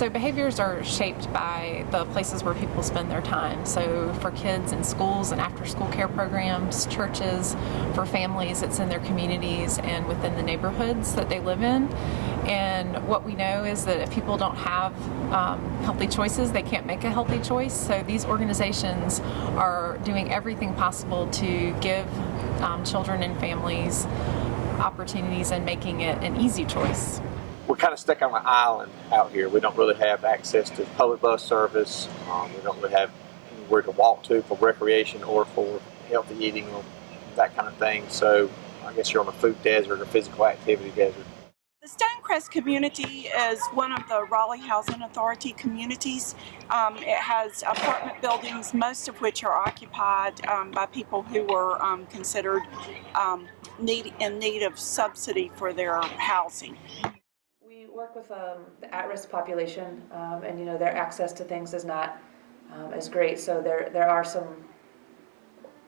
So behaviors are shaped by the places where people spend their time. So for kids in schools and after school care programs, churches, for families it's in their communities and within the neighborhoods that they live in. And what we know is that if people don't have healthy choices, they can't make a healthy choice. So these organizations are doing everything possible to give children and families opportunities and making it an easy choice. We're kind of stuck on an island out here. We don't really have access to public bus service. We don't really have anywhere to walk to for recreation or for healthy eating or that kind of thing. So I guess you're on a food desert or physical activity desert. The Stonecrest community is one of the Raleigh Housing Authority communities. It has apartment buildings, most of which are occupied by people who were considered in need of subsidy for their housing. We work with the at-risk population, and their access to things is not as great. So there are some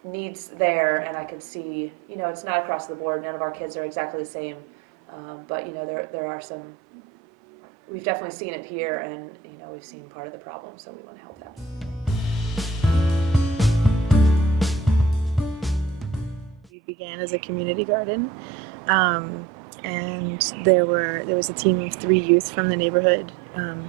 needs there, and I could see, it's not across the board. None of our kids are exactly the same, but there are some. We've definitely seen it here, and we've seen part of the problem. So we want to help them. We began as a community garden. And there was a team of 3 youth from the neighborhood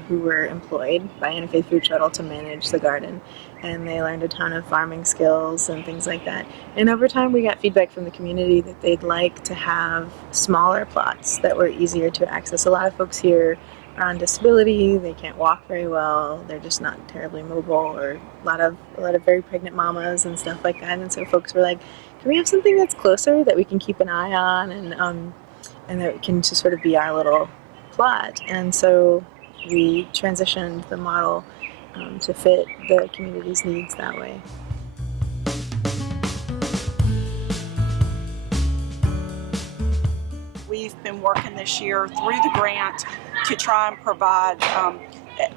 who were employed by Interfaith Food Shuttle to manage the garden, and they learned a ton of farming skills and things like that. And over time we got feedback from the community that they'd like to have smaller plots that were easier to access. A lot of folks here are on disability, they can't walk very well, they're just not terribly mobile, or a lot of very pregnant mamas and stuff like that. And so folks were like, can we have something that's closer that we can keep an eye on and that can just sort of be our little plot. And so we transitioned the model to fit the community's needs that way. We've been working this year through the grant to try and provide,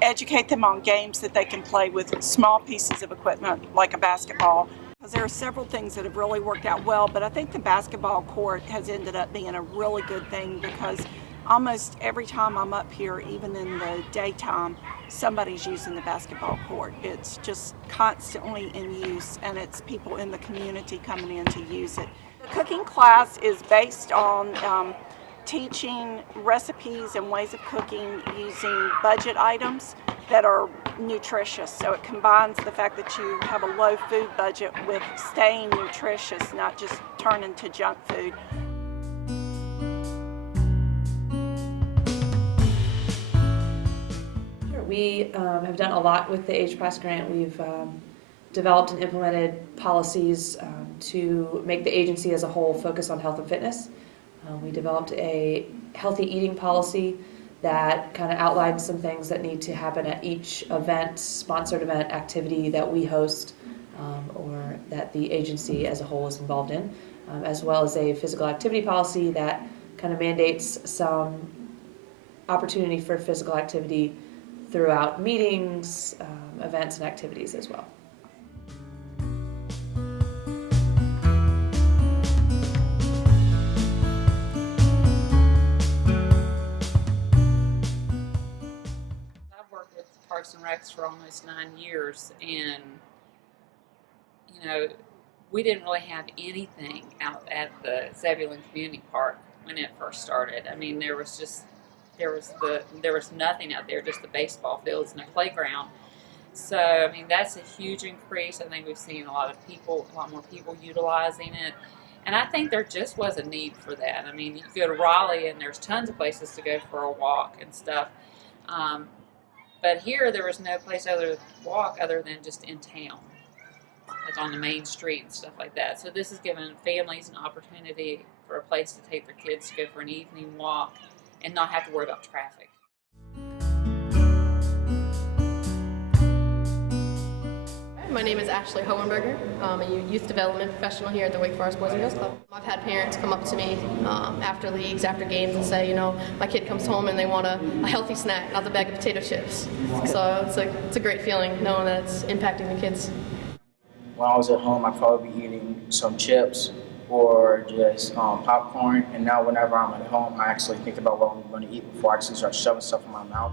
educate them on games that they can play with small pieces of equipment like a basketball. There are several things that have really worked out well, but I think the basketball court has ended up being a really good thing because almost every time I'm up here, even in the daytime, somebody's using the basketball court. It's just constantly in use, and it's people in the community coming in to use it. The cooking class is based on teaching recipes and ways of cooking using budget items that are nutritious. So it combines the fact that you have a low food budget with staying nutritious, not just turning to junk food. Sure. We have done a lot with the Age Pass grant. We've developed and implemented policies to make the agency as a whole focus on health and fitness. We developed a healthy eating policy that kind of outlines some things that need to happen at each event, sponsored event, activity that we host or that the agency as a whole is involved in, as well as a physical activity policy that kind of mandates some opportunity for physical activity throughout meetings, events, and activities as well. Parks and Recs for almost 9 years, and we didn't really have anything out at the Zebulon Community Park when it first started. I mean, there was nothing out there, just the baseball fields and a playground. So I mean, that's a huge increase. I think we've seen a lot more people utilizing it, and I think there just was a need for that. I mean, you go to Raleigh and there's tons of places to go for a walk and stuff. But here, there was no place to walk other than just in town, like on the main street and stuff like that. So this has given families an opportunity for a place to take their kids to go for an evening walk and not have to worry about traffic. My name is Ashley Hohenberger. I'm a youth development professional here at the Wake Forest Boys and Girls Club. I've had parents come up to me after leagues, after games, and say, my kid comes home and they want a healthy snack, not the bag of potato chips. So it's a great feeling knowing that it's impacting the kids. When I was at home, I'd probably be eating some chips or just popcorn. And now whenever I'm at home, I actually think about what I'm going to eat before I actually start shoving stuff in my mouth.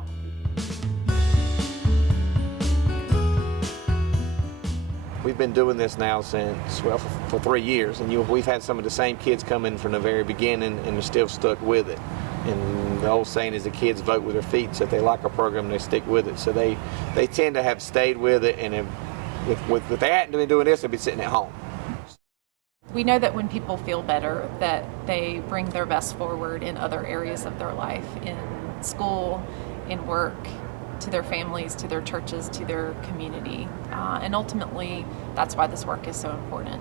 we've been doing this now since, well, for 3 years, and we've had some of the same kids come in from the very beginning, and they're still stuck with it. And the old saying is the kids vote with their feet, so if they like a program, they stick with it. So they tend to have stayed with it, and if they hadn't been doing this, they'd be sitting at home. We know that when people feel better, that they bring their best forward in other areas of their life, in school, in work, to their families, to their churches, to their community. And ultimately, that's why this work is so important.